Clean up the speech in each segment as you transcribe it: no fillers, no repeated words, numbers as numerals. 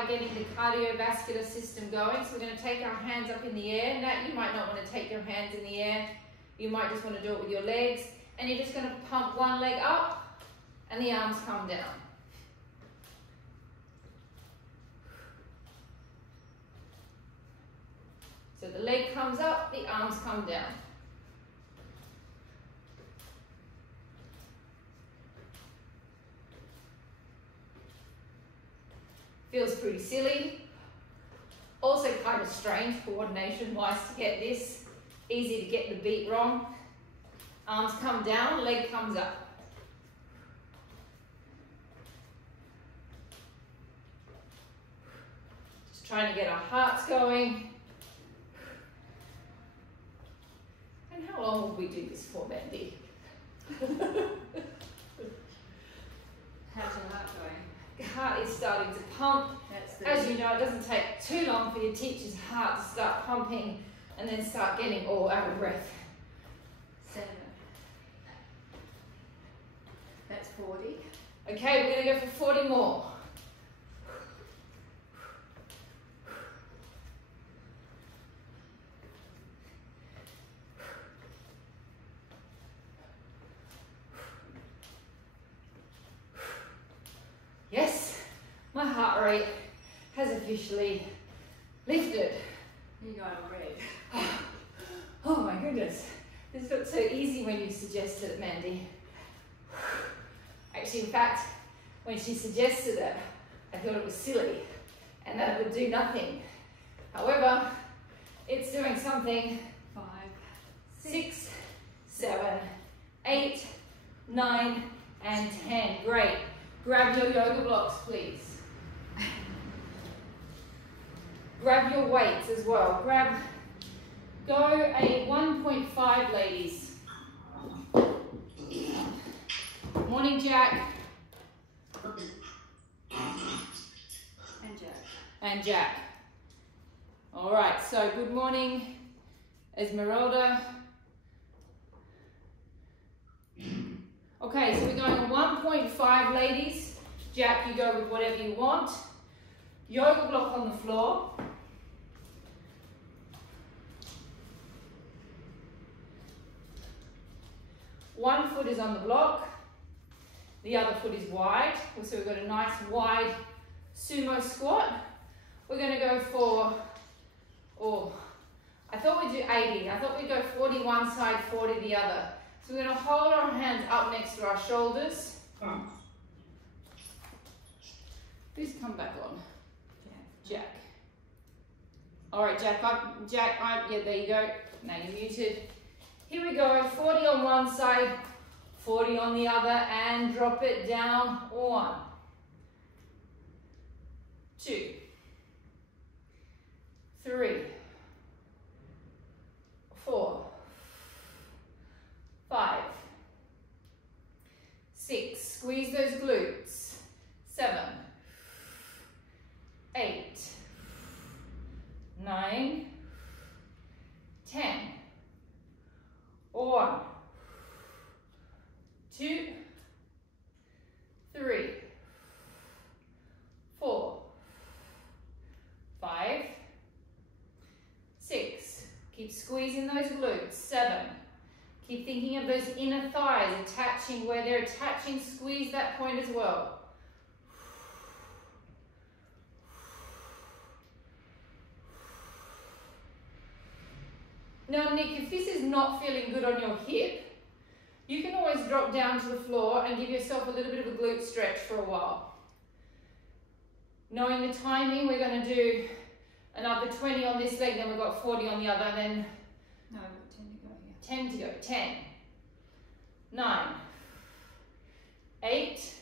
by getting the cardiovascular system going. So we're going to take our hands up in the air. Now you might not want to take your hands in the air. You might just want to do it with your legs. And you're just going to pump one leg up and the arms come down. So the leg comes up, the arms come down. Feels pretty silly. Also kind of strange coordination-wise to get this. Easy to get the beat wrong. Arms come down, leg comes up. Just trying to get our hearts going. And how long will we do this for, Mandy? How's your heart going? Heart is starting to pump. As you know, it doesn't take too long for your teacher's heart to start pumping and then start getting all out of breath. 7. That's 40. Okay, we're going to go for 40 more. Yes, my heart rate has officially lifted. You got a red. Oh my goodness. This looked so easy when you suggested it, Mandy. Actually, in fact, when she suggested it, I thought it was silly and that it would do nothing. However, it's doing something. 5, 6, 7, 8, 9, and 10. Great. Grab your yoga blocks, please. Grab your weights as well. Go a 1.5, ladies. Morning, Jack. and Jack. And Jack. All right, so good morning, Esmeralda. Okay, so we're going 1.5, ladies. Jack, you go with whatever you want. Yoga block on the floor. One foot is on the block. The other foot is wide. So we've got a nice wide sumo squat. We're going to go for, I thought we'd do 80. I thought we'd go 40 one side, 40 the other. So we're going to hold our hands up next to our shoulders. Who's come back on? Jack. All right, Jack, yeah, there you go. Now you're muted. Here we go, 40 on one side, 40 on the other, and drop it down. 1, 2, 3, 4, 5, 6, squeeze those glutes. 7, 8, 9, 10. 1, 2, 3, 4, 5, 6. Keep squeezing those glutes. 7. Keep thinking of those inner thighs attaching where they're attaching. Squeeze that point as well. Now, Nick, if this is not feeling good on your hip, you can always drop down to the floor and give yourself a little bit of a glute stretch for a while. Knowing the timing, we're going to do another 20 on this leg, then we've got 40 on the other, then no, 10 to go here. 10 to go. 10, 9, 8,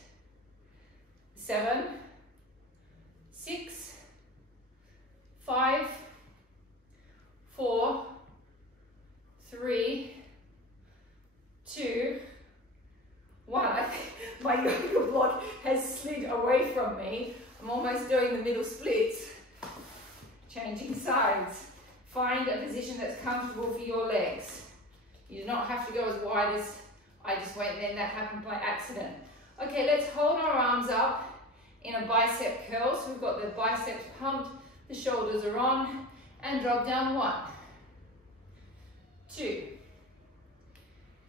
7, 6, 5, 4, 3, 2, 1. I think my yoga block has slid away from me. I'm almost doing the middle splits. Changing sides. Find a position that's comfortable for your legs. You do not have to go as wide as I just went then. That happened by accident. Okay, let's hold our arms up in a bicep curl. So we've got the biceps pumped, the shoulders are on, and drop down 1, 2,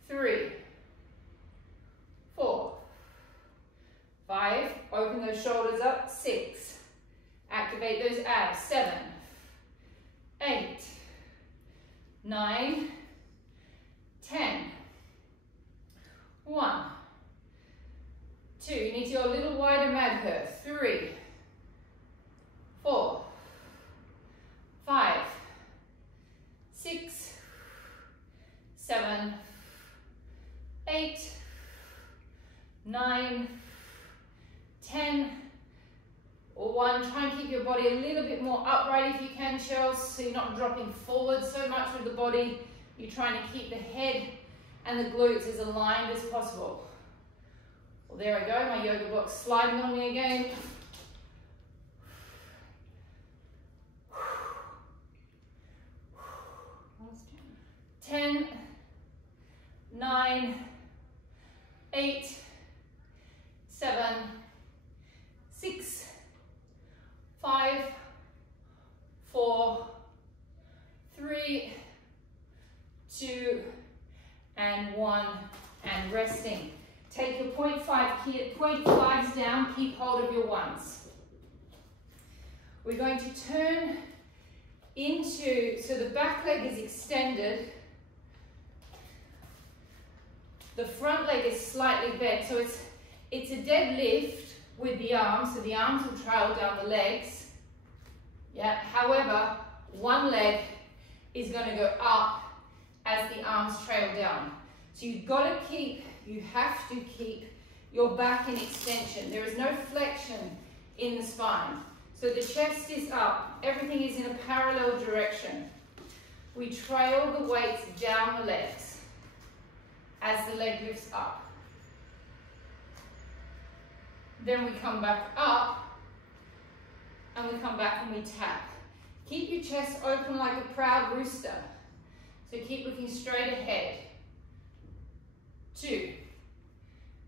3, 4, 5, open those shoulders up, 6, activate those abs, 7, 8, 9, 10, 1, 2, you need to go a little wider mad curve, 3, 4, 5, 6, 7, 8, 9, 10, or 1. Try and keep your body a little bit more upright if you can, Chels, so you're not dropping forward so much with the body. You're trying to keep the head and the glutes as aligned as possible. Well, there I go, my yoga block's sliding on me again. Last 10, 9, 8, 7, 6, 5, 4, 3, 2, and 1, and resting. Take your 0.5s down, keep hold of your 1s. We're going to turn into, so the back leg is extended, the front leg is slightly bent, so it's a deadlift with the arms, so the arms will trail down the legs. Yeah. However, one leg is going to go up as the arms trail down. So you have to keep your back in extension. There is no flexion in the spine. So the chest is up, everything is in a parallel direction. We trail the weights down the legs as the leg lifts up. Then we come back up, and we come back and we tap. Keep your chest open like a proud rooster. So keep looking straight ahead. 2.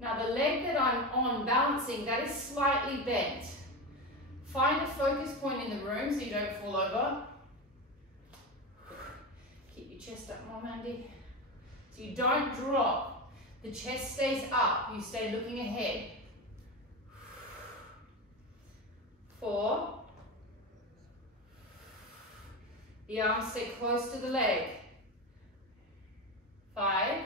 Now the leg that I'm on balancing, that is slightly bent. Find a focus point in the room so you don't fall over. Keep your chest up more, Mandy. So you don't drop. The chest stays up. You stay looking ahead. 4. The arms stay close to the leg. 5.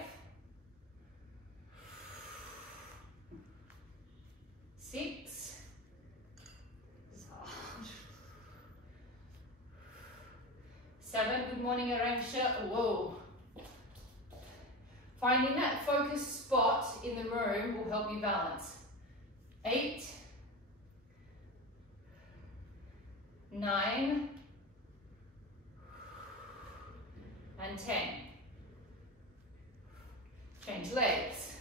6. 7. Good morning, Arangsha. Whoa. Finding that focus spot in the room will help you balance. 8. 9. And 10. Change legs.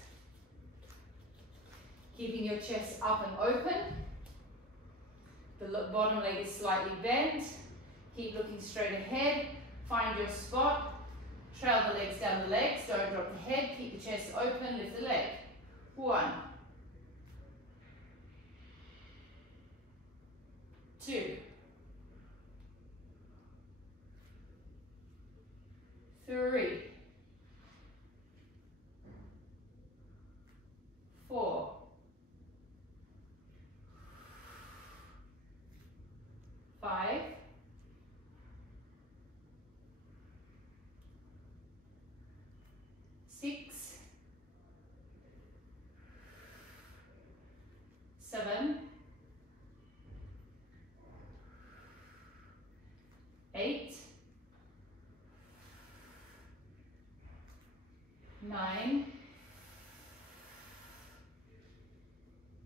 Keeping your chest up and open. The bottom leg is slightly bent. Keep looking straight ahead. Find your spot. Trail the legs down the legs. Don't drop the head. Keep the chest open. Lift the leg. 1. 2. 3. 4. 5. 6. 7. 8. 9.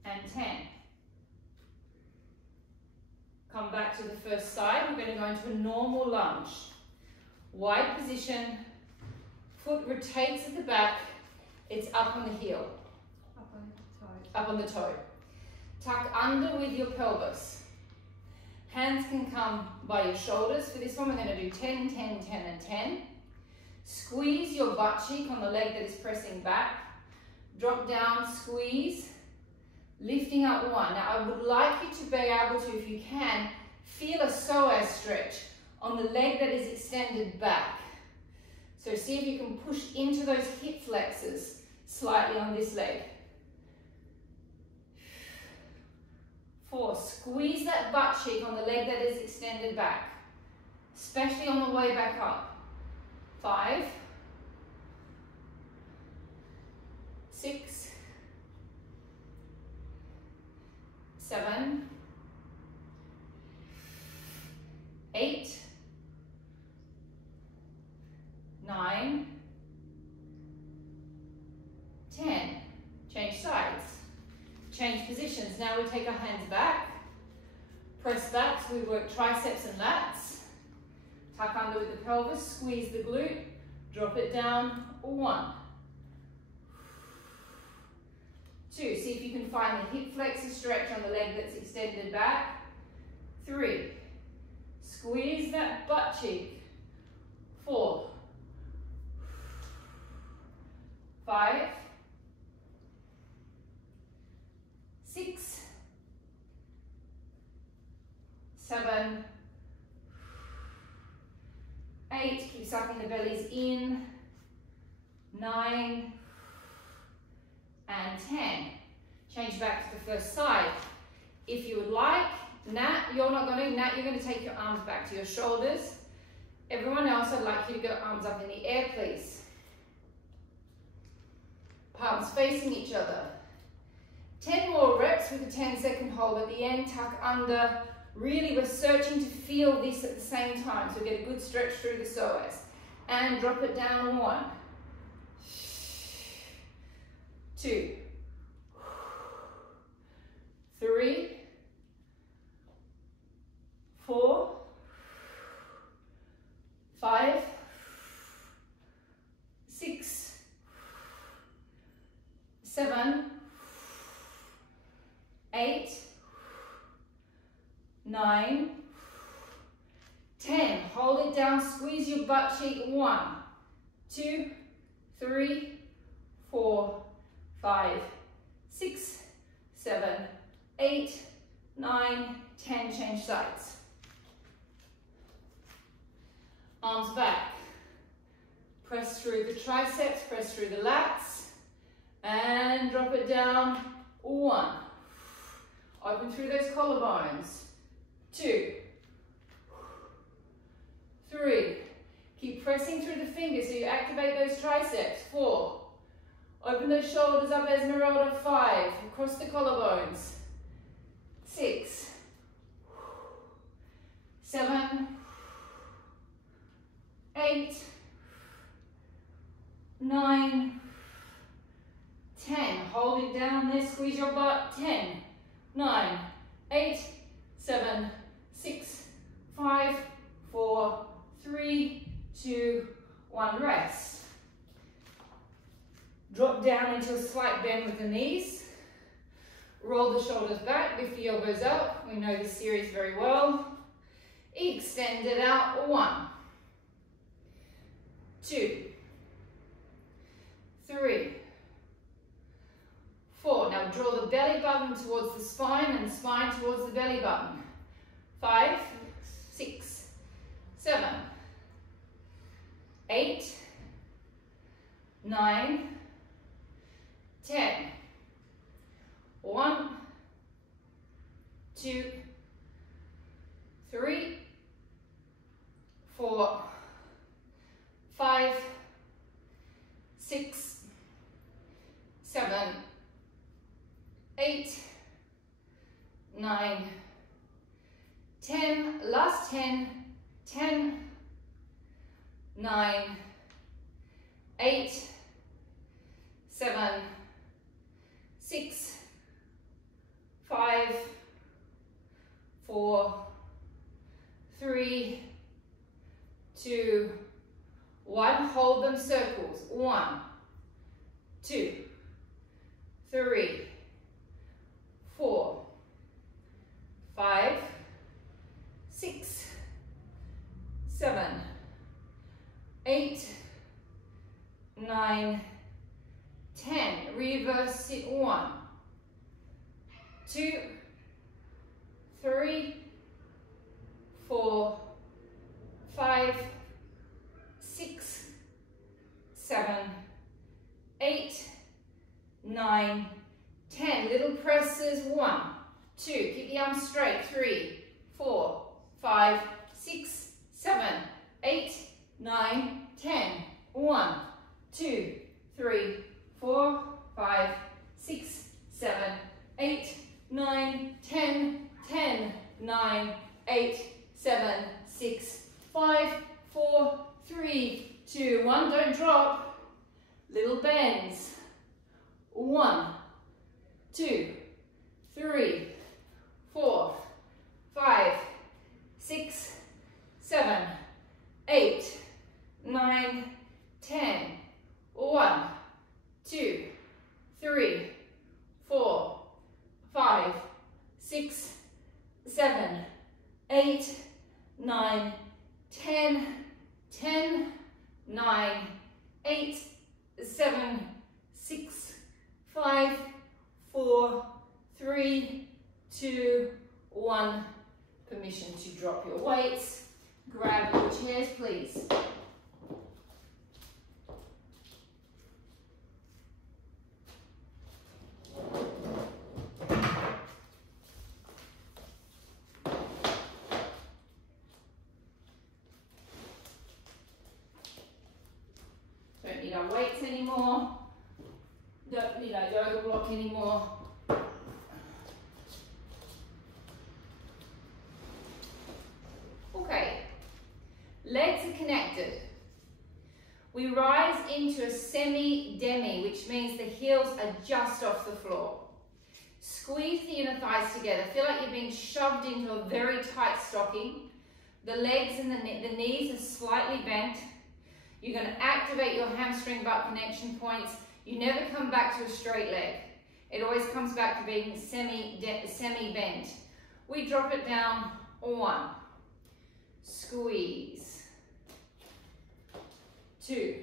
And 10. Come back to the first side. We're going to go into a normal lunge. Wide position. Foot rotates at the back. It's up on the heel. Up on the toe. Up on the toe. Tuck under with your pelvis. Hands can come by your shoulders. For this one, we're going to do 10, 10, 10, and 10. Squeeze your butt cheek on the leg that is pressing back. Drop down, squeeze. lifting up 1. Now I would like you to be able to, if you can, feel a psoas stretch on the leg that is extended back. So see if you can push into those hip flexors slightly on this leg. 4, squeeze that butt cheek on the leg that is extended back, especially on the way back up. 5, 6, 7, 8, 9, 10. Change sides. Change positions. Now we take our hands back. Press back so we work triceps and lats. Tuck under with the pelvis. Squeeze the glute. Drop it down. 1. 2. See if you can find the hip flexor stretch on the leg that's extended back. 3. Squeeze that butt cheek. 4. 5. 6, 7, 8, keep sucking the bellies in, 9, and 10. Change back to the first side. If you would like, Nat, you're not going to, Nat, you're going to take your arms back to your shoulders. Everyone else, I'd like you to go arms up in the air, please. Palms facing each other. 10 more reps with a 10-second hold at the end, tuck under. Really, we're searching to feel this at the same time, so get a good stretch through the psoas. And drop it down. 1, 2, 3, 4, 5, 6, 7, 8, 9, 10. Hold it down, squeeze your butt cheek. 1, 2, 3, 4, 5, 6, 7, 8, 9, 10. Change sides. Arms back. Press through the triceps, press through the lats, and drop it down. 1. Open through those collarbones. 2, 3. Keep pressing through the fingers so you activate those triceps. 4. Open those shoulders up, Esmeralda. 5. Across the collarbones. 6, 7, 8, 9, 10. Hold it down there, squeeze your butt. 10, 9, 8, 7, 6, 5, 4, 3, 2, 1. Rest. Drop down into a slight bend with the knees. Roll the shoulders back, lift the elbows up. We know this series very well. Extend it out. 1, 2, 3, 4. Now draw the belly button towards the spine and the spine towards the belly button. 5, 6, 7, 8, 9, 10. 1, 2, 3, 4, 5, 6, 7, 8, 9, 10. Last 10. 10, 9, 8, 7, 6, 5, 4, 3, 2, 1. Hold them circles. 1, 2, 3, 4, 5, 6, 7, 8, 9, 10. Reverse it. 1, 2, 3, 4, 5, 6, 7, 8, 9, 10. Little presses. 1, 2. Keep the arms straight. 3, 4, 5, 6, 7, 8, 9, 10. 1, 2, 3, 4, 5, 6, 7, 8, 9, 10. 10, 9, 8, 7, 6, 5, 4, 3, 2, 1. Don't drop. Little bends. 1, 2, 3, 4, 5, 6, 7, 8, 9, 10. 1, 2, 3, 4, 5, 6, 7, 8, 9, 10. 10, 9, 8, 7, 6, 5, 4, 3, 2, 1. Permission to drop your weights. Grab your chairs, please. Don't need our weights anymore. Don't need our yoga block anymore. Okay, legs are connected. We rise into a semi-demi, which means the heels are just off the floor. Squeeze the inner thighs together. Feel like you're being shoved into a very tight stocking. The legs and the knees are slightly bent. You're going to activate your hamstring butt connection points. You never come back to a straight leg. It always comes back to being semi-bent. We drop it down. 1. Squeeze. 2.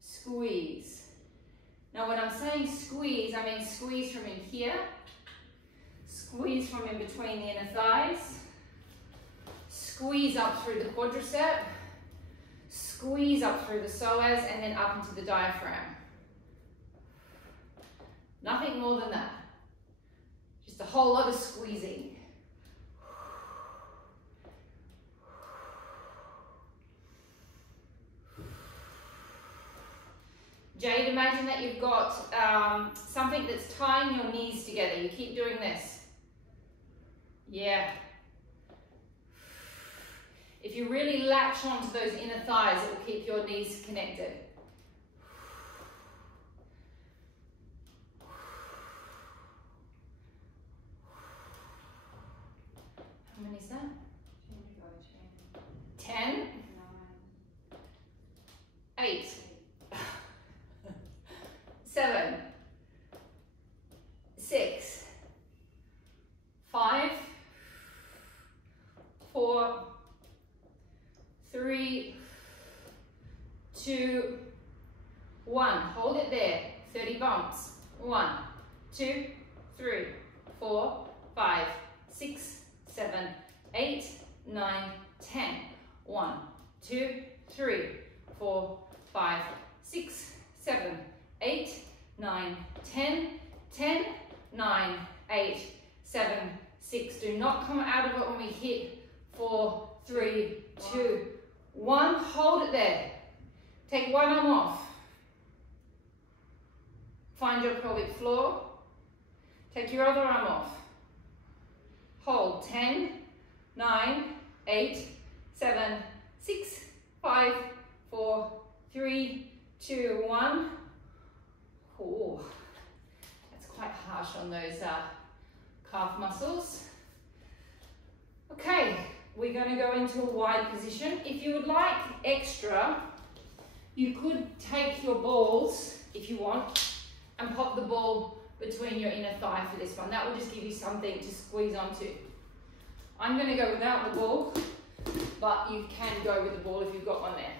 Squeeze. Now when I'm saying squeeze, I mean squeeze from in here. Squeeze from in between the inner thighs. Squeeze up through the quadricep. Squeeze up through the psoas and then up into the diaphragm. Nothing more than that. Just a whole lot of squeezing. Jade, imagine that you've got something that's tying your knees together. You keep doing this. Yeah. If you really latch onto those inner thighs, it will keep your knees connected. How many is that? 10? 8. 7, 6, 5, 4, 3, 2, 1. Hold it there. 30 bumps. 1, 2, 3, 4, 5, 6, 7, 8, 9, 10. 1, 2, 3, 4, 5, 6, 7, 8, 9, 10, 10, 9, 8, 7, 6. Do not come out of it when we hit 4, 3, 2, 1. Hold it there. Take one arm off. Find your pelvic floor. Take your other arm off. Hold. 10, 9, 8, 7, 6, 5, 4, 3, 2, 1. Oh, that's quite harsh on those calf muscles. Okay, we're going to go into a wide position. If you would like extra, you could take your balls, if you want, and pop the ball between your inner thigh for this one. That will just give you something to squeeze onto. I'm going to go without the ball, but you can go with the ball if you've got one there.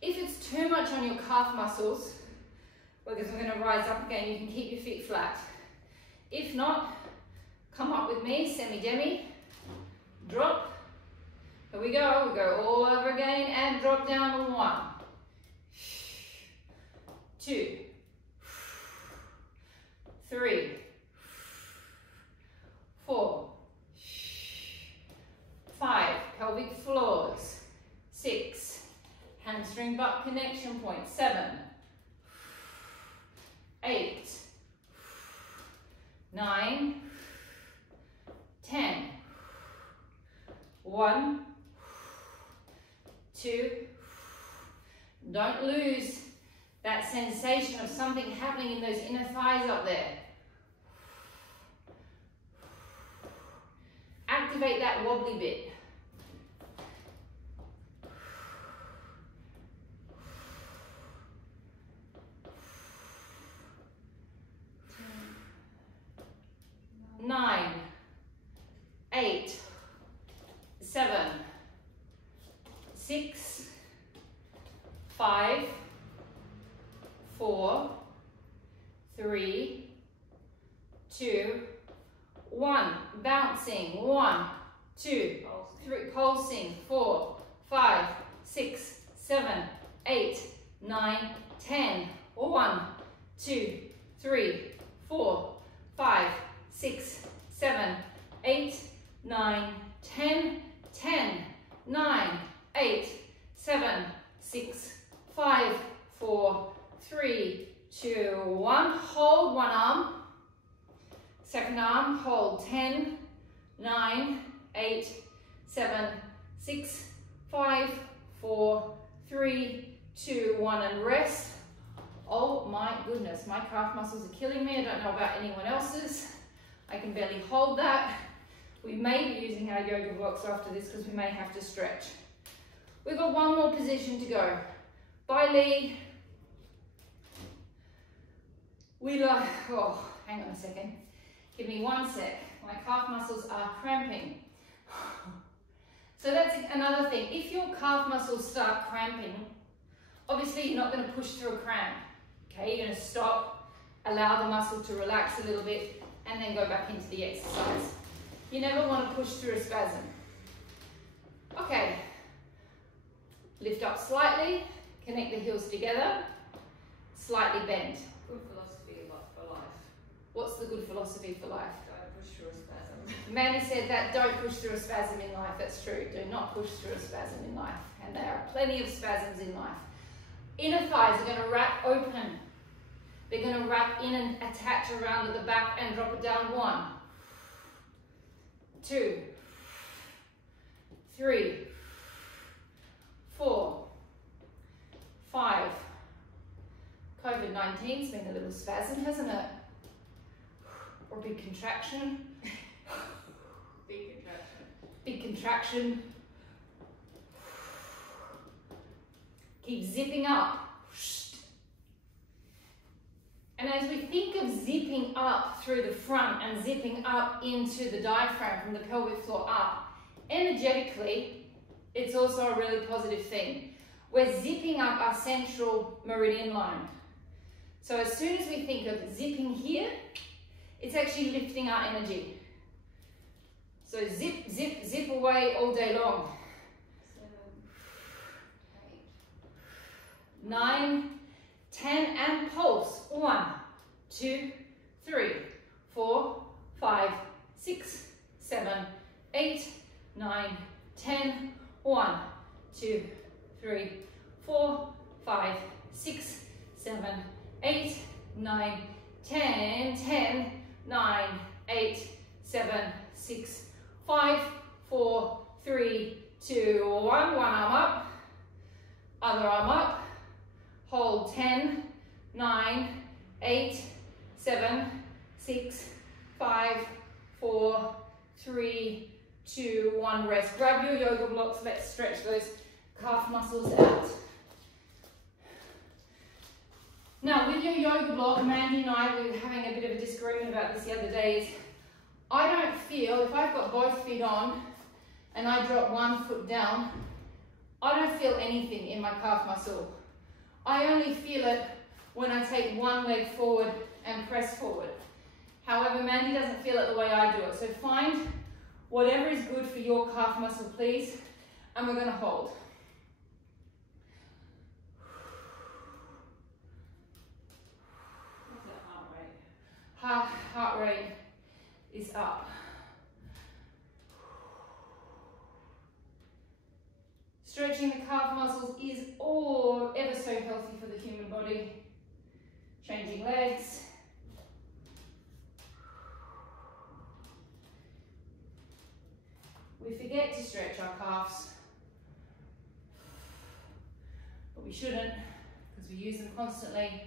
If it's too much on your calf muscles, because we're going to rise up again. You can keep your feet flat. If not, come up with me, semi-demi, drop. Here we go all over again and drop down. 1, 2, 3, 4, 5, pelvic floors, 6, hamstring butt connection point, 7, 8, 9, 10, 1, 2, don't lose that sensation of something happening in those inner thighs up there. Activate that wobbly bit. Nine, 8, 7, 6, 5, 4, 3, 2, 1. Bouncing. 1, 2, 3. Pulsing. 4, 5, 6, 7, 8, 9, 10. 1, 2, 3, 4, 5, 6, 7, 8, 9, 10, 10, 9, 8, 7, 6, 5, 4, 3, 2, 1. Hold one arm. Second arm, hold 10, 9, 8, 7, 6, 5, 4, 3, 2, 1, and rest. Oh my goodness, my calf muscles are killing me. I don't know about anyone else's. I can barely hold that. We may be using our yoga blocks after this because we may have to stretch. We've got one more position to go. Ballet. Oh, hang on a second. Give me 1 sec. My calf muscles are cramping. So that's another thing. If your calf muscles start cramping, obviously you're not going to push through a cramp. Okay, you're going to stop, allow the muscle to relax a little bit, and then go back into the exercise. You never want to push through a spasm. Okay, lift up slightly, connect the heels together, slightly bend. Good philosophy for life. What's the good philosophy for life? Don't push through a spasm. Manny said that don't push through a spasm in life. That's true. Do not push through a spasm in life. And there are plenty of spasms in life. Inner thighs are going to wrap open. They're going to wrap in and attach around at the back and drop it down. 1, 2, 3, 4, 5. COVID-19's been a little spasm, hasn't it? Or big contraction. Big contraction. Big contraction. Keep zipping up. And as we think of zipping up through the front and zipping up into the diaphragm from the pelvic floor up, energetically, it's also a really positive thing. We're zipping up our central meridian line. So as soon as we think of zipping here, it's actually lifting our energy. So zip, zip, zip away all day long. 7, 8, 9, 10, and pulse. 1, 2, 3, 4, 5, 6, 7, 8, 9, 10. 1, 2, 3, 4, 5, 6, 7, 8, 9, 10, 10, 9, 8, 7, 6, 5, 4, 3, 2, 1. One arm up, other arm up. Hold 10, 9, 8, 7, 6, 5, 4, 3, 2, 1. Rest. Grab your yoga blocks. Let's stretch those calf muscles out. Now, with your yoga block, Mandy and I were having a bit of a disagreement about this the other day. Is I don't feel, if I've got both feet on and I drop one foot down, I don't feel anything in my calf muscle. I only feel it when I take one leg forward and press forward. However, Mandy doesn't feel it the way I do it. So find whatever is good for your calf muscle, please. And we're going to hold. What's that heart rate? Heart rate is up. Stretching the calf muscles is ever so healthy for the human body. Changing legs. We forget to stretch our calves, but we shouldn't because we use them constantly.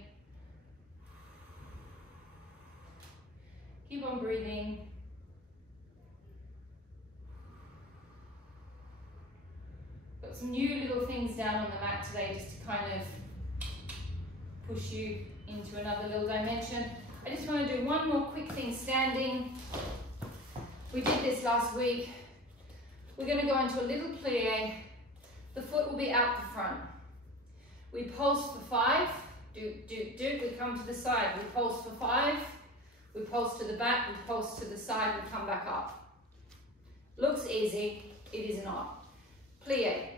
Keep on breathing. Got some new little things down on the mat today just to kind of push you into another little dimension. I just want to do one more quick thing standing. We did this last week. We're going to go into a little plie. The foot will be out the front. We pulse for 5. Do. We come to the side. We pulse for 5. We pulse to the back. We pulse to the side. We come back up. Looks easy. It is not. Plie.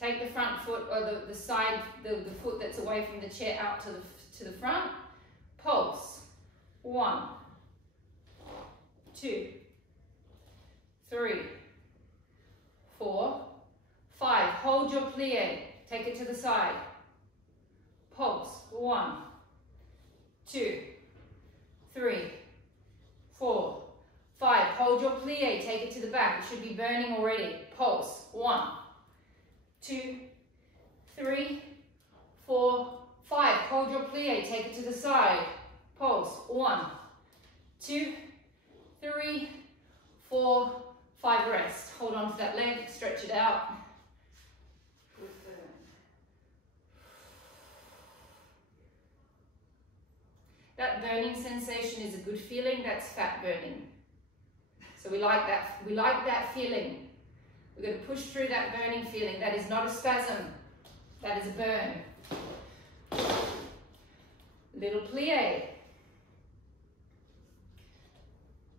Take the front foot or the side, the foot that's away from the chair out to the front. Pulse. 1, 2, 3, 4, 5. Hold your plie. Take it to the side. Pulse. 1, 2, 3, 4, 5. Hold your plie. Take it to the back. It should be burning already. Pulse. 1, 2, 3, 4, 5. Hold your plie. Take it to the side. Pulse. 1, 2, 3, 4, 5. Rest. Hold on to that leg. Stretch it out. Good burn. That burning sensation is a good feeling. That's fat burning. So we like that. We like that feeling. We're going to push through that burning feeling. That is not a spasm. That is a burn. Little plie.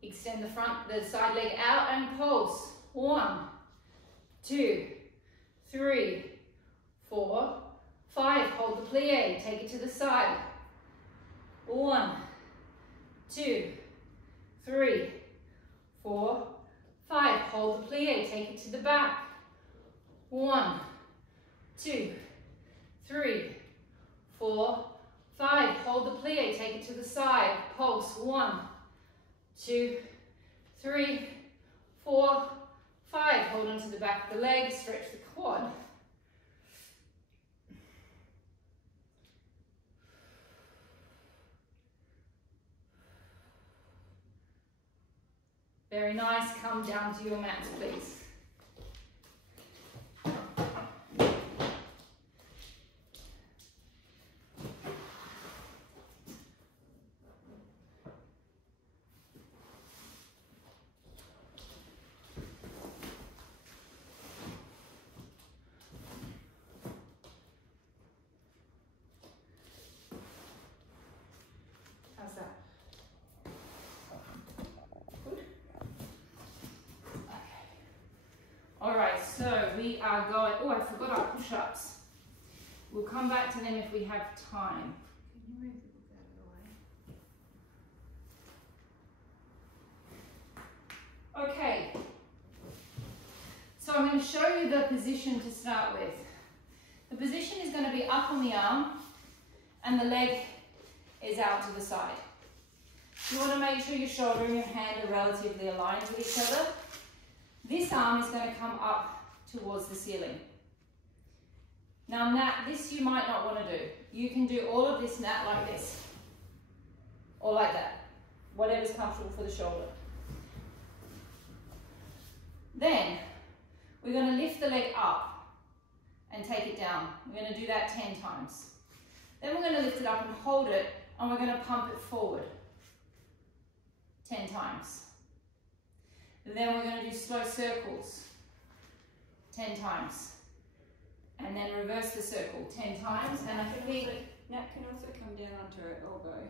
Extend the side leg out and pulse. 1, 2, 3, 4, 5. Hold the plie. Take it to the side. 1, 2, 3, 4, 5. Hold the plie. Take it to the back. 1, 2, 3, 4, 5. Hold the plie. Take it to the side. Pulse. 1, 2, 3, 4, 5. Hold on to the back of the leg. Stretch the quad. Very nice. Come down to your mats, please. How's that? Good? Okay. All right, so we are going, oh, I forgot our push-ups. We'll come back to them if we have time. Can you move the book out of the way? Okay. So I'm going to show you the position to start with. The position is going to be up on the arm and the leg is out to the side. You want to make sure your shoulder and your hand are relatively aligned with each other. This arm is going to come up towards the ceiling. Now this you might not want to do. You can do all of this nat like this. Or like that. Whatever's comfortable for the shoulder. Then we're going to lift the leg up and take it down. We're going to do that 10 times. Then we're going to lift it up and hold it, and we're going to pump it forward 10 times. And then we're going to do slow circles 10 times. And then reverse the circle 10 times. And I think Nat can also come down onto her elbow.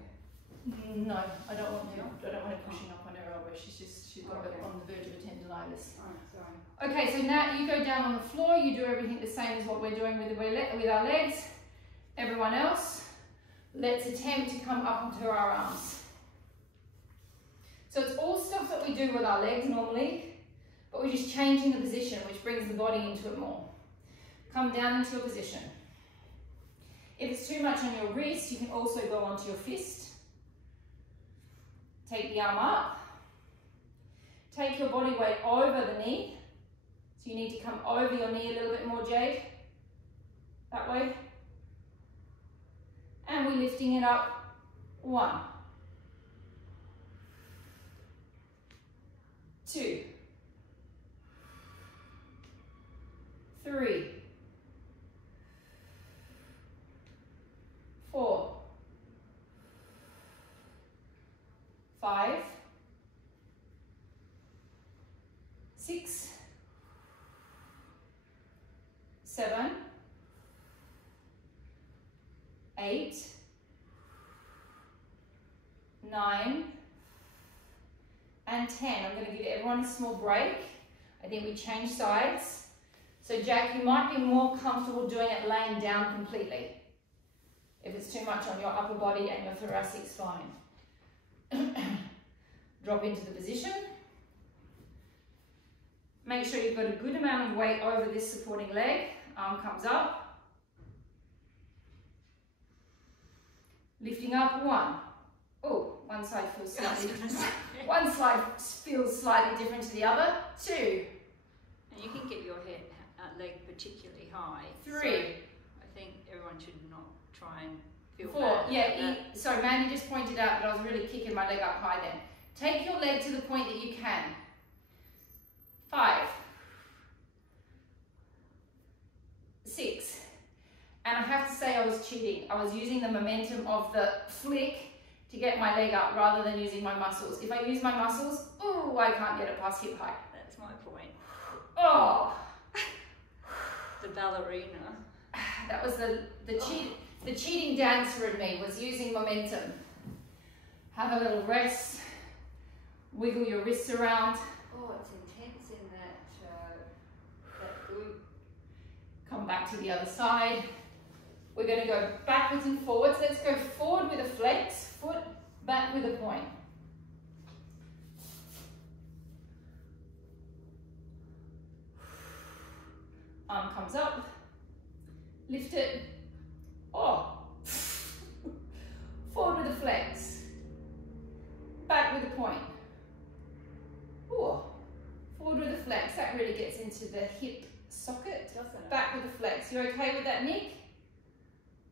no, I don't want her. I don't want her pushing up on her elbow. She's got it on the verge of a tendonitis. Oh, sorry. Okay, so now you go down on the floor. You do everything the same as what we're doing with our legs. Everyone else, let's attempt to come up onto our arms. So it's all stuff that we do with our legs normally, but we're just changing the position, which brings the body into it more. Come down into your position. If it's too much on your wrist, you can also go onto your fist. Take the arm up. Take your body weight over the knee. So you need to come over your knee a little bit more, Jade. That way. And we're lifting it up. 1, 2, 3, 4, 5, 6, 7, 8, 9, and 10. I'm going to give everyone a small break. I think we change sides. So Jack, you might be more comfortable doing it laying down completely if it's too much on your upper body and your thoracic spine. Drop into the position. Make sure you've got a good amount of weight over this supporting leg. Arm comes up. Lifting up. 1. Oh, one side feels slightly different. One side feels slightly different to the other. 2. And you can get your leg particularly high. 3. So I think everyone should not try and feel 4. bad. Yeah, sorry, Mandy just pointed out that I was really kicking my leg up high then. Take your leg to the point that you can. 5. 6. And I have to say I was cheating. I was using the momentum of the flick to get my leg up rather than using my muscles. If I use my muscles, oh, I can't get it past hip height. That's my point. Oh! The ballerina. That was the cheating dancer in me, was using momentum. Have a little rest. Wiggle your wrists around. Oh, it's intense in that glute. Come back to the other side. We're going to go backwards and forwards. Let's go forward with a flex, foot back with a point. Arm comes up, lift it. Oh, forward with a flex, back with a point. Oh, forward with a flex. That really gets into the hip socket. Doesn't it? Back with a flex. You okay with that, Nick?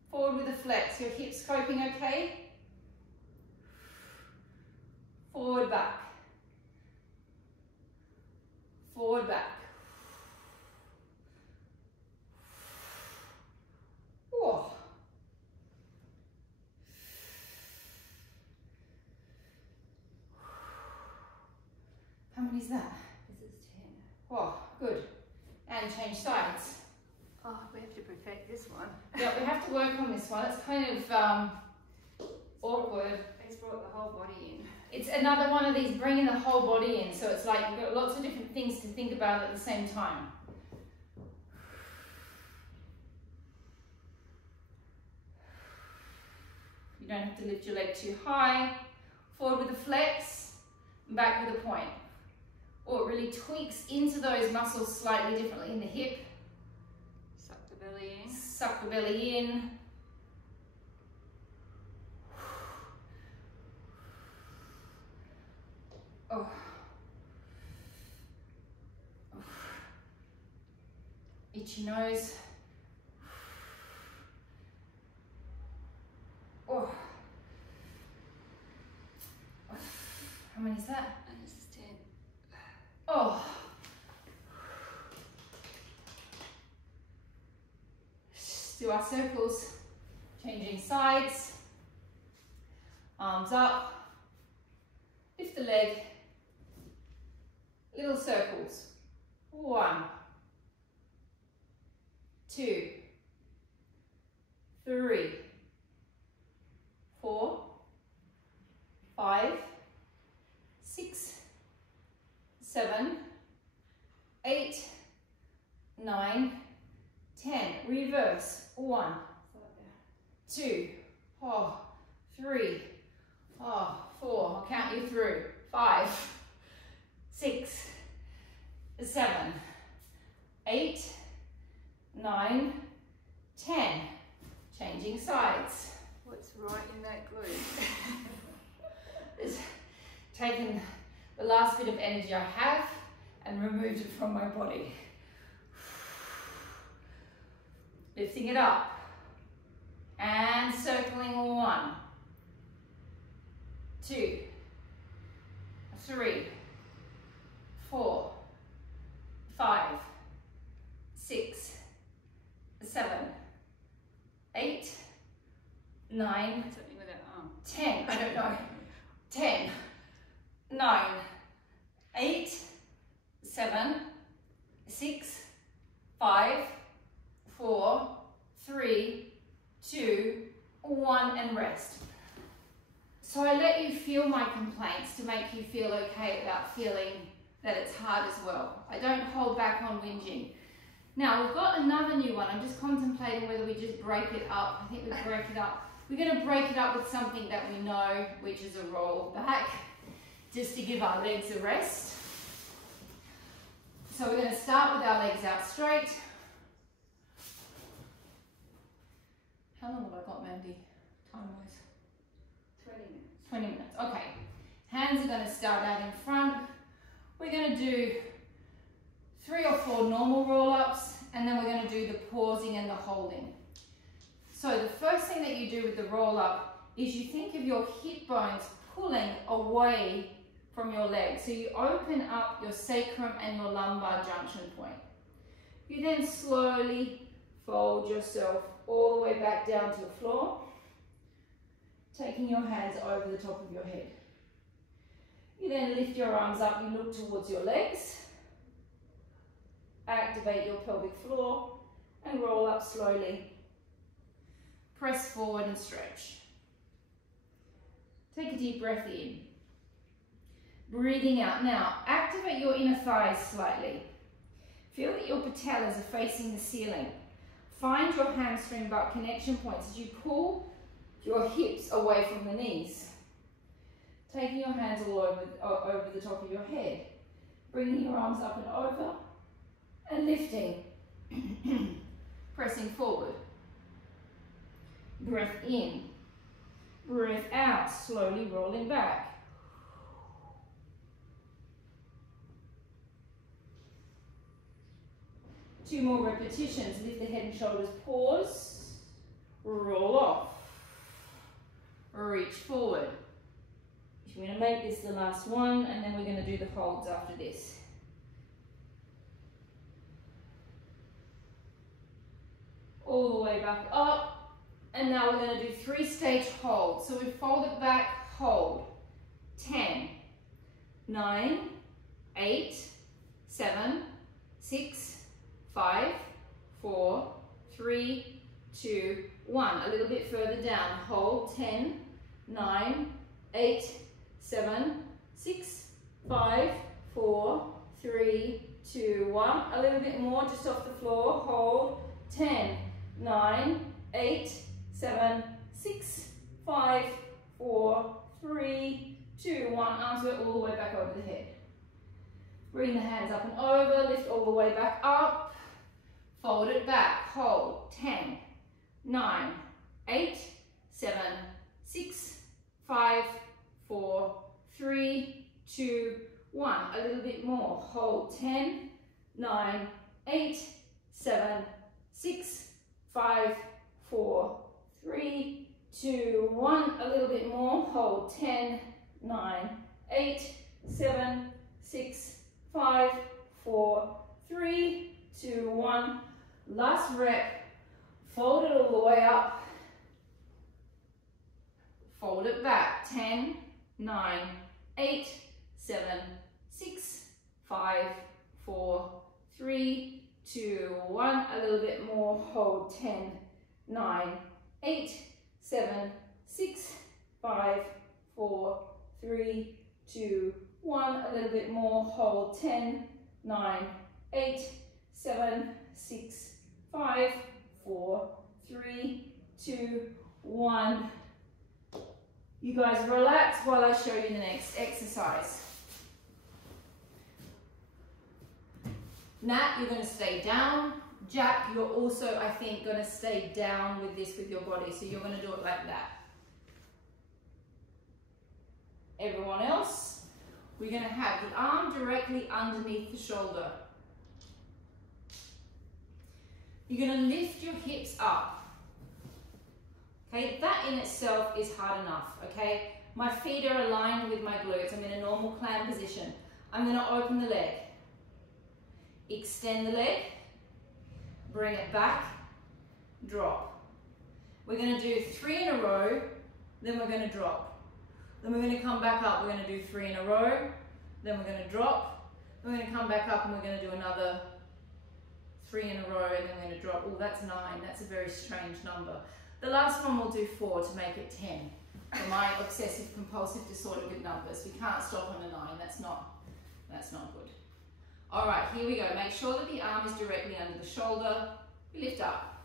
Forward with a flex. Your hips coping okay? Forward, back. Forward, back. Whoa. How many is that? This is 10. Whoa, good. And change sides. Oh, we have to perfect this one. Yeah, we have to work on this one. It's kind of awkward. It's brought the whole body in. It's another one of these bringing the whole body in. So it's like you've got lots of different things to think about at the same time. You don't have to lift your leg too high. Forward with a flex, back with a point. Or it really tweaks into those muscles slightly differently in the hip. Suck the belly in. Suck the belly in. Oh. Itchy nose. Oh. How many is that? And this is 10. Oh. Just do our circles, changing sides, arms up, lift the leg, little circles. 1, 2, 3, 4, 5, 6, 7, 8, 9, 10. Reverse. 1, 2, 3, 4. I'll count you through. 5, 6, 7, 8, 9, 10. Changing sides. What's right in that glute? It's taken the last bit of energy I have and removed it from my body. Lifting it up and circling. 1, 2, 3, 4, 5, 6, 7, 8, 9, Something with that arm. 10. I don't know. 10, 9, 8, 7, 6, 5, 4, 3, 2, 1, and rest. So I let you feel my complaints to make you feel okay about feeling that it's hard as well. I don't hold back on whinging. Now we've got another new one. I'm just contemplating whether we just break it up. I think we break it up. We're going to break it up with something that we know, which is a roll back, just to give our legs a rest. So we're going to start with our legs out straight. How long have I got, Mandy, time-wise? 20 minutes. 20 minutes, okay. Hands are going to start out in front. We're going to do 3 or 4 normal roll-ups, and then we're going to do the pausing and the holding. So the first thing that you do with the roll-up is you think of your hip bones pulling away from your legs. So you open up your sacrum and your lumbar junction point. You then slowly fold yourself all the way back down to the floor, taking your hands over the top of your head. You then lift your arms up, you look towards your legs, activate your pelvic floor, and roll up slowly. Press forward and stretch. Take a deep breath in. Breathing out. Now, activate your inner thighs slightly. Feel that your patellas are facing the ceiling. Find your hamstring butt connection points as you pull your hips away from the knees. Taking your hands all over the top of your head. Bringing your arms up and over and lifting. Pressing forward. Breath in. Breath out, slowly rolling back. Two more repetitions. Lift the head and shoulders, pause, roll off, reach forward. We're going to make this the last one, and then we're going to do the holds after this. All the way back up, and now we're going to do 3-stage holds. So we fold it back, hold. 10, 9, 8, 7, 6, 5, 4, 3, 2, 1. A little bit further down. Hold. 10, 9, 8, 7, 6, 5, 4, 3, 2, 1. A little bit more just off the floor. Hold. 10, 9, 8, 7, 6, 5, 4, 3, 2, 1. Arms go all the way back over the head. Bring the hands up and over. Lift all the way back up. Fold it back. Hold. 10, 9, 8, 7, 6, 5, 4, 3, 2, 1. A little bit more. Hold. 10, 9, 8, 7, 6, 5, 4, 3, 2, 1. A little bit more. Hold. 10, 9, 8, 7, 6, 5, 4, 3, 2, 1. Last rep. Fold it all the way up. Fold it back. 10, 9, 8, 7, 6, 5, 4, 3, 2, 1. A little bit more. Hold. 10, 9, 8, 7, 6, 5, 4, 3, 2, 1. A little bit more. Hold. 10, 9, 8, 7, 6, 5, 4, 3, 2, 1. You guys relax while I show you the next exercise. Nat, you're going to stay down. Jack, you're also, I think, going to stay down with this with your body. So you're going to do it like that. Everyone else, we're going to have the arm directly underneath the shoulder. You're going to lift your hips up. Okay, that in itself is hard enough, okay? My feet are aligned with my glutes. I'm in a normal clam position. I'm going to open the leg. Extend the leg. Bring it back. Drop. We're going to do 3 in a row, then we're going to drop. Then we're going to come back up. We're going to do 3 in a row, then we're going to drop. Then we're going to come back up and we're going to do another 3 in a row, and then we're going to drop. Oh, that's 9. That's a very strange number. The last one we'll do 4 to make it 10. For my obsessive compulsive disorder with numbers, we can't stop on a 9. That's not good. All right, here we go. Make sure that the arm is directly under the shoulder. Lift up.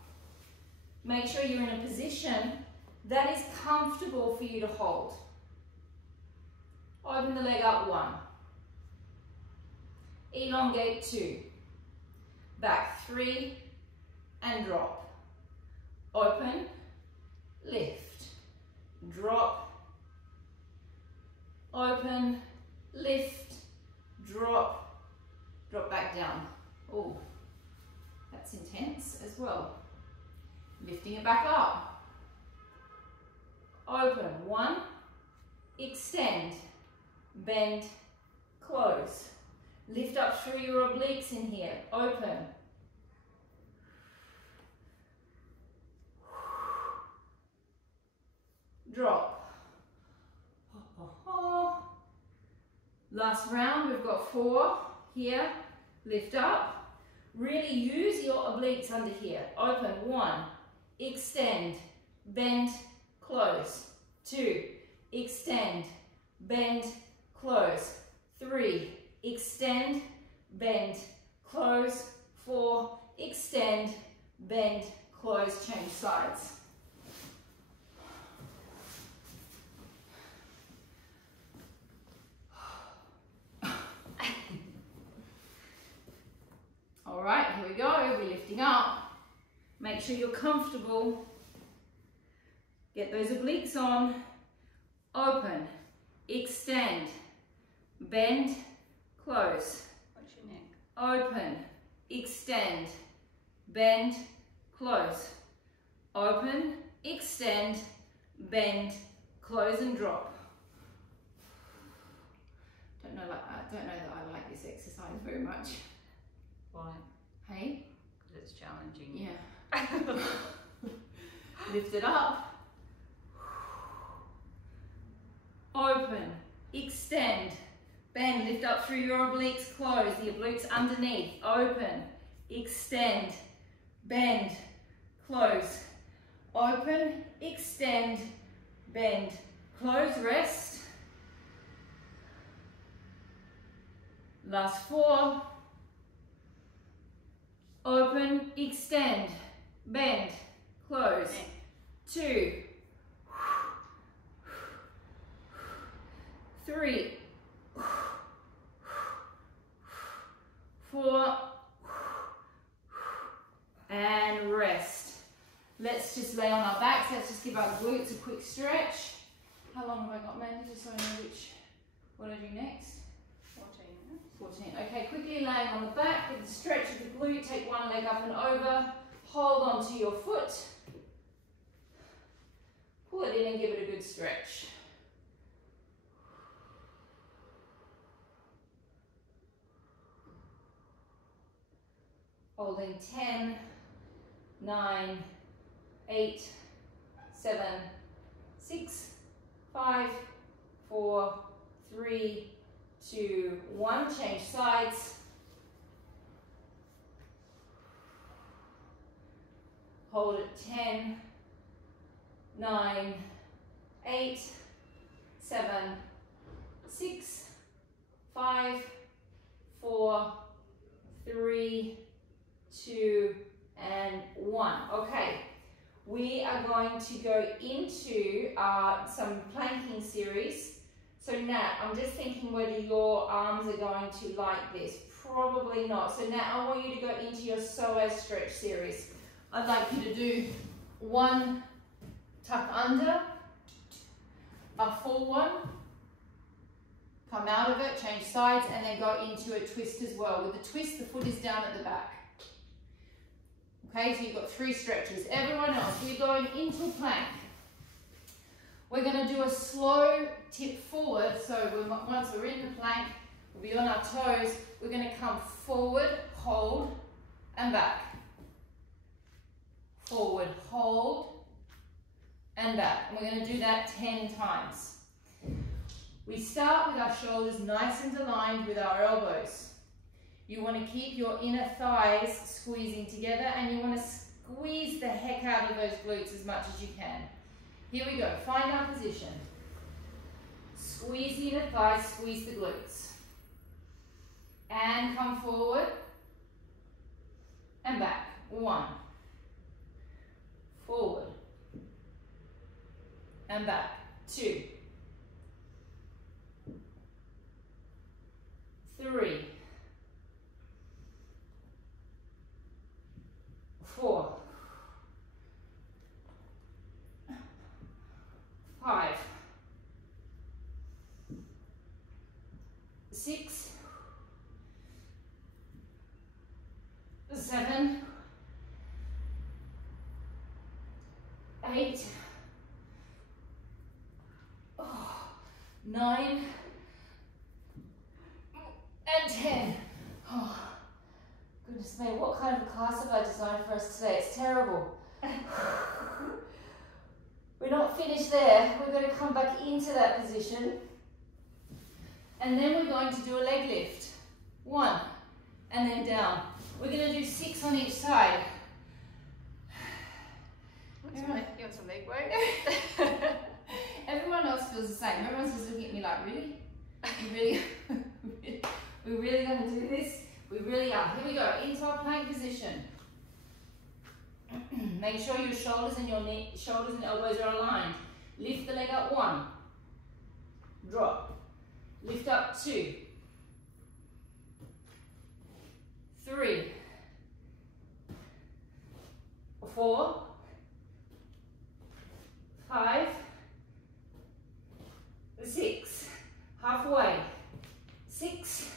Make sure you're in a position that is comfortable for you to hold. Open the leg up 1. Elongate 2. Back 3 and drop. Open, lift, drop, open, lift, drop, drop back down. Oh, that's intense as well. Lifting it back up. Open, 1, extend, bend, close. Lift up through your obliques in here, open. Drop. Last round, we've got 4 here. Lift up. Really use your obliques under here. Open. 1. Extend. Bend. Close. 2. Extend. Bend. Close. 3. Extend. Bend. Close. 4. Extend. Bend. Close. Change sides. All right, here we go. We're lifting up. Make sure you're comfortable. Get those obliques on. Open, extend, bend, close. Watch your neck. Open, extend, bend, close. Open, extend, bend, close and drop. Don't know that I like this exercise very much. Why? Hey? Because it's challenging. Yeah. Lift it up. Open. Extend. Bend. Lift up through your obliques. Close. The obliques underneath. Open. Extend. Bend. Close. Open. Extend. Bend. Close. Rest. Last 4. Open, extend, bend, close. 2, 3, 4, and rest. Let's just lay on our backs. Let's just give our glutes a quick stretch. How long have I got, Mandy? Just so I know what I do next. 14. Okay, quickly laying on the back with the stretch of the glute. Take one leg up and over. Hold onto your foot. Pull it in and give it a good stretch. Holding 10, 9, 8, 7, 6, 5, 4, 3, 2, 1. Change sides. Hold it. 10, 9, 8, 7, 6, 5, 4, 3, 2, and 1. Okay, we are going to go into some planking series. So Nat, I'm just thinking whether your arms are going to like this. Probably not. So Nat, I want you to go into your Psoas stretch series. I'd like you to do one tuck under, a full one, come out of it, change sides, and then go into a twist as well. With the twist, the foot is down at the back. Okay, so you've got 3 stretches. Everyone else, we're going into a plank. We're going to do a slow tip forward. So once we're in the plank, we'll be on our toes. We're going to come forward, hold, and back. Forward, hold, and back. And we're going to do that 10 times. We start with our shoulders nice and aligned with our elbows. You want to keep your inner thighs squeezing together, and you want to squeeze the heck out of those glutes as much as you can. Here we go. Find our position. Squeeze the inner thighs, squeeze the glutes. And come forward and back. 1. Forward and back. 2. 3. 4. 5. 6. 7. 8. 9. And 10. Oh, goodness me, what kind of a class have I designed for us today? It's terrible. We're not finished there. We're going to come back into that position. And then we're going to do a leg lift. 1, and then down. We're going to do 6 on each side. You want some leg work? Everyone else feels the same. Everyone's just looking at me like, really? We're really going to do this? We really are. Here we go, into our plank position. Make sure your shoulders and elbows are aligned. Lift the leg up 1. Drop. Lift up 2. 3. 4. 5. 6. Halfway. 6.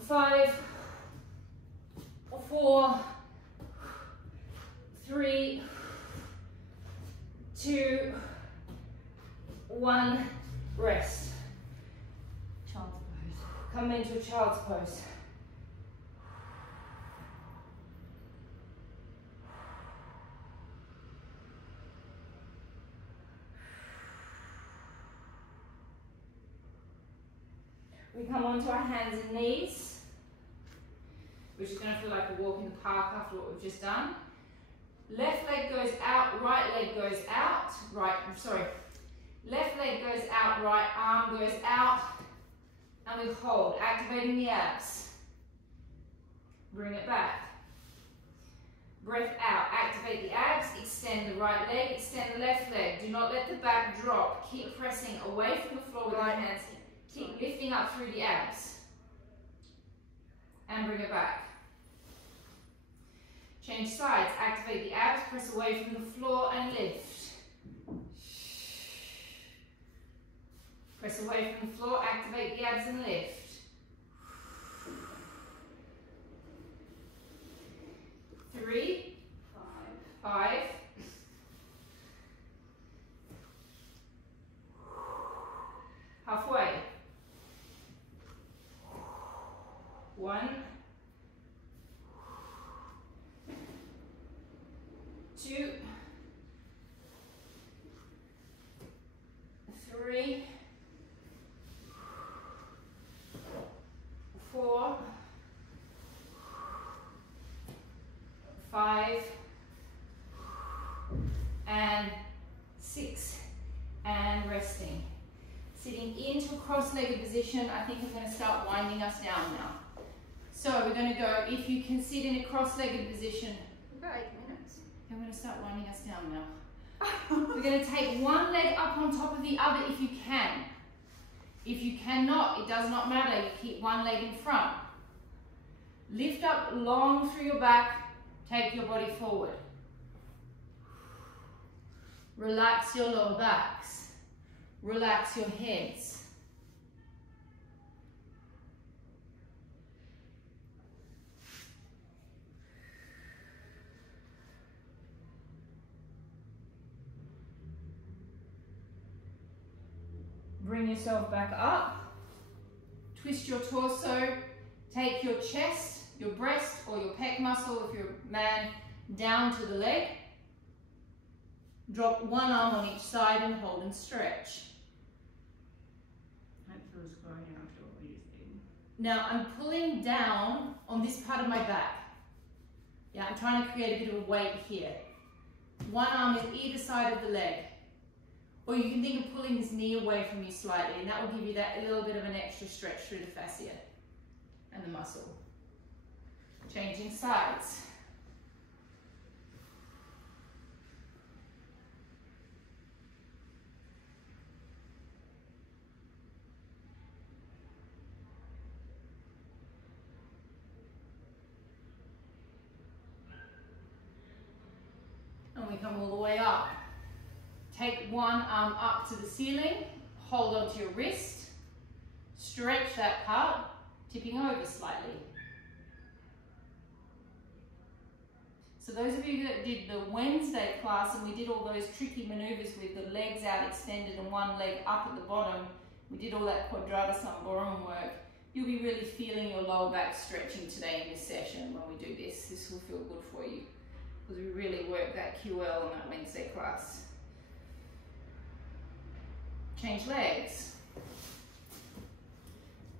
5. 4. 3. 2. 1. Rest. Child's pose. Come into a child's pose. We come onto our hands and knees, which is going to feel like a walk in the park after what we've just done. Left leg goes out, right leg goes out, left leg goes out, right arm goes out, and we hold, activating the abs. Bring it back. Breath out, activate the abs, extend the right leg, extend the left leg. Do not let the back drop. Keep pressing away from the floor with your hands. Keep lifting up through the abs. And bring it back. Change sides, activate the abs, press away from the floor and lift. Press away from the floor, activate the abs and lift. 3, 5, halfway. 1, 2, 3, 4, 5, cross-legged position, I think I'm going to start winding us down now. So we're going to go, if you can sit in a cross-legged position. We've got 8 minutes. I'm going to start winding us down now. We're going to take one leg up on top of the other if you can. If you cannot, it does not matter. You keep one leg in front. Lift up long through your back. Take your body forward. Relax your lower backs. Relax your heads. Bring yourself back up. Twist your torso. Take your chest, your breast, or your pec muscle, if you're a man, down to the leg. Drop one arm on each side and hold and stretch. That feels great after all you've been. Now I'm pulling down on this part of my back. Yeah, I'm trying to create a bit of a weight here. One arm is either side of the leg. Or you can think of pulling this knee away from you slightly, and that will give you that a little bit of an extra stretch through the fascia and the muscle. Changing sides. And we come all the way up. Take one arm up to the ceiling, hold onto your wrist, stretch that part, tipping over slightly. So those of you that did the Wednesday class and we did all those tricky maneuvers with the legs out extended and one leg up at the bottom, we did all that quadratus work, you'll be really feeling your lower back stretching today in this session when we do this. This will feel good for you because we really work that QL on that Wednesday class. Change legs.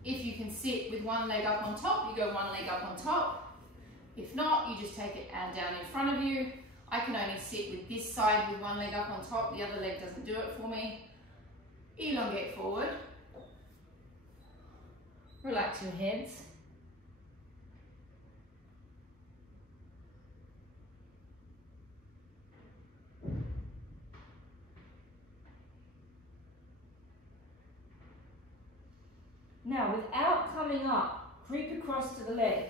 If you can sit with one leg up on top, you go one leg up on top. If not, you just take it down in front of you. I can only sit with this side with one leg up on top, the other leg doesn't do it for me. Elongate forward. Relax your heads. Now, without coming up, creep across to the leg,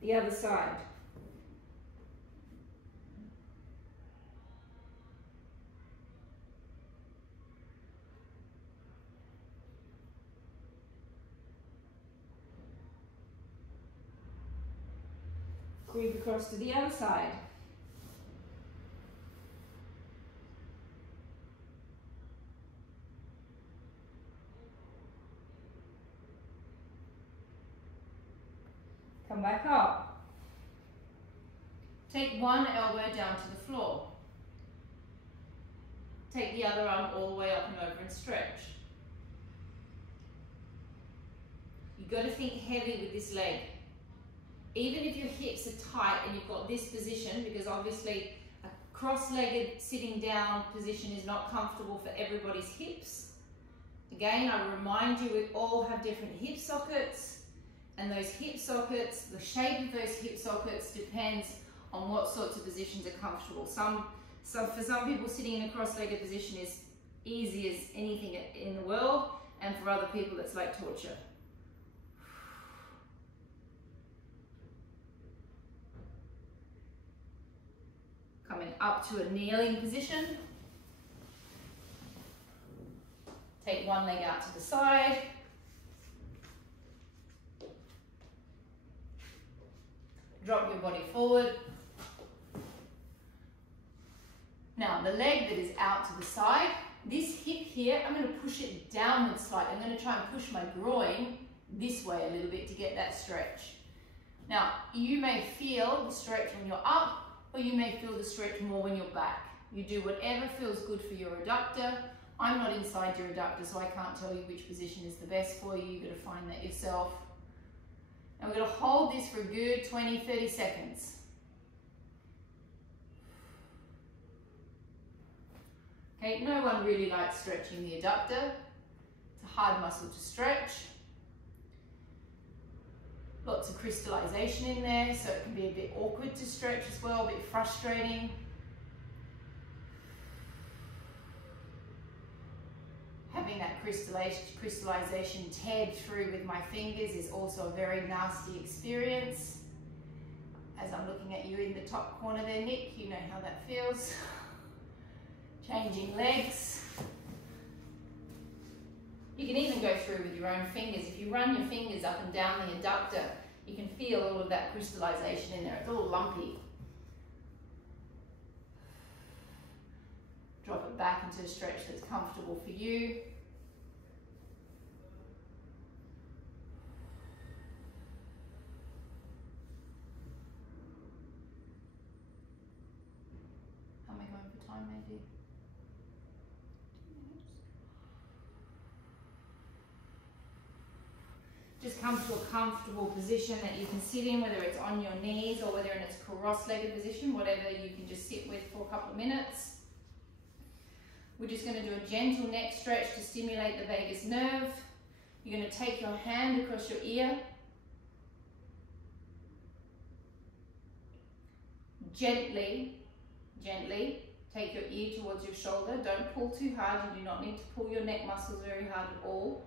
the other side. Creep across to the other side. Come back up. Take one elbow down to the floor. Take the other arm all the way up and over and stretch. You've got to think heavy with this leg. Even if your hips are tight and you've got this position, because obviously a cross-legged sitting down position is not comfortable for everybody's hips. Again, I remind you, we all have different hip sockets. And those hip sockets, the shape of those hip sockets depends on what sorts of positions are comfortable. For some people, sitting in a cross-legged position is easy as anything in the world, and for other people, it's like torture. Coming up to a kneeling position. Take one leg out to the side. Drop your body forward. Now, the leg that is out to the side, this hip here, I'm going to push it downward slightly. I'm going to try and push my groin this way a little bit to get that stretch. Now, you may feel the stretch when you're up, or you may feel the stretch more when you're back. You do whatever feels good for your adductor. I'm not inside your adductor, so I can't tell you which position is the best for you. You've got to find that yourself. And we're going to hold this for a good 20, 30 seconds. Okay, no one really likes stretching the adductor. It's a hard muscle to stretch. Lots of crystallization in there, so it can be a bit awkward to stretch as well, a bit frustrating. Having that crystallization teared through with my fingers is also a very nasty experience. As I'm looking at you in the top corner there, Nick, you know how that feels. Changing legs. You can even go through with your own fingers. If you run your fingers up and down the adductor, you can feel all of that crystallization in there. It's all lumpy. Drop it back into a stretch that's comfortable for you. How am I going for time, maybe? 2 minutes. Just come to a comfortable position that you can sit in, whether it's on your knees or whether in its cross-legged position, whatever you can just sit with for a couple of minutes. We're just going to do a gentle neck stretch to stimulate the vagus nerve. You're going to take your hand across your ear. Gently take your ear towards your shoulder. Don't pull too hard. You do not need to pull your neck muscles very hard at all.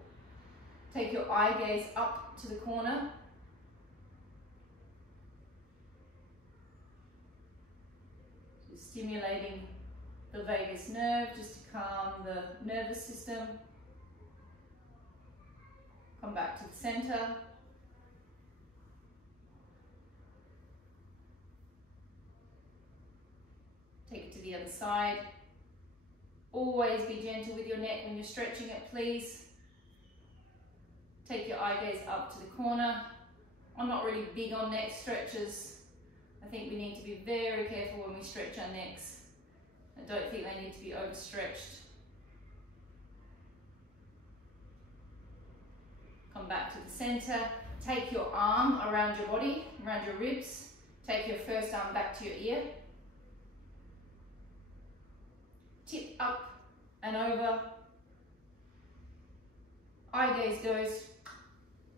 Take your eye gaze up to the corner. So stimulating the vagus nerve just to calm the nervous system. Come back to the center. Take it to the other side. Always be gentle with your neck when you're stretching it, please. Take your eye gaze up to the corner. I'm not really big on neck stretches. I think we need to be very careful when we stretch our necks. I don't think they need to be overstretched. Come back to the center. Take your arm around your body, around your ribs. Take your first arm back to your ear. Tip up and over. Eye gaze goes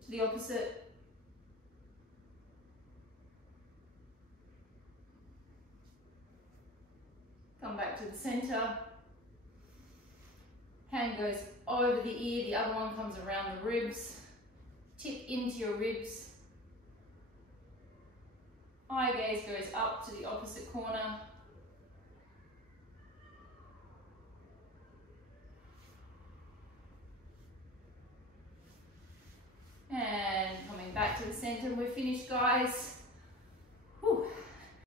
to the opposite. Come back to the center. Hand goes over the ear, the other one comes around the ribs. Tip into your ribs. Eye gaze goes up to the opposite corner. And coming back to the center, we're finished, guys.